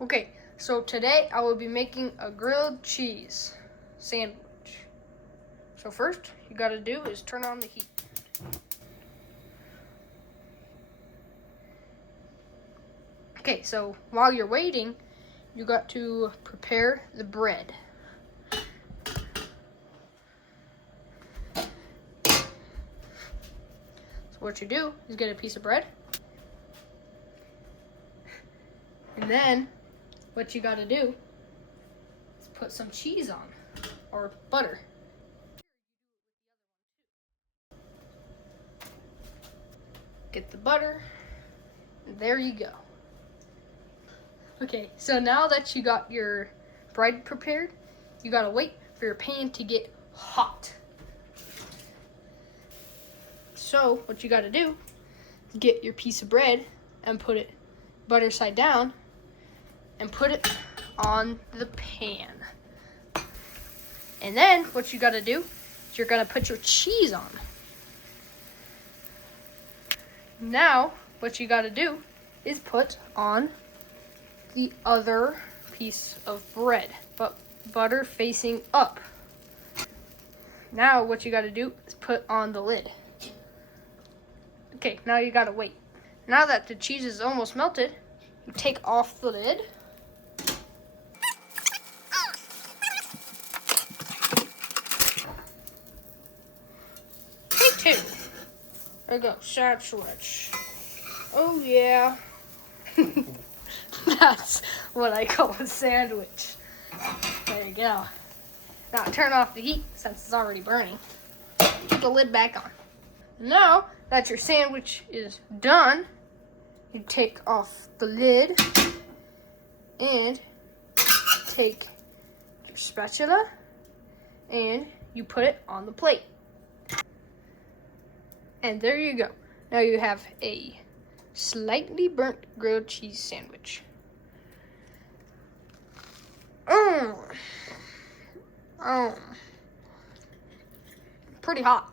Okay, so today I will be making a grilled cheese sandwich. So first, you gotta do is turn on the heat. Okay, so while you're waiting, you got to prepare the bread. So what you do is get a piece of bread. And then what you gotta do is put some cheese on, or butter. Get the butter, and there you go. Okay, so now that you got your bread prepared, you gotta wait for your pan to get hot. So what you gotta do is get your piece of bread and put it butter side down and put it on the pan. And then what you gotta do is you're gonna put your cheese on. Now what you gotta do is put on the other piece of bread, but butter facing up. Now what you gotta do is put on the lid. Okay, now you gotta wait. Now that the cheese is almost melted, you take off the lid. Take two. There you go, sandwich. Oh yeah. That's what I call a sandwich. There you go. Now turn off the heat since it's already burning. Put the lid back on. Now that your sandwich is done, you take off the lid and take your spatula and you put it on the plate. And there you go. Now you have a slightly burnt grilled cheese sandwich. Pretty hot.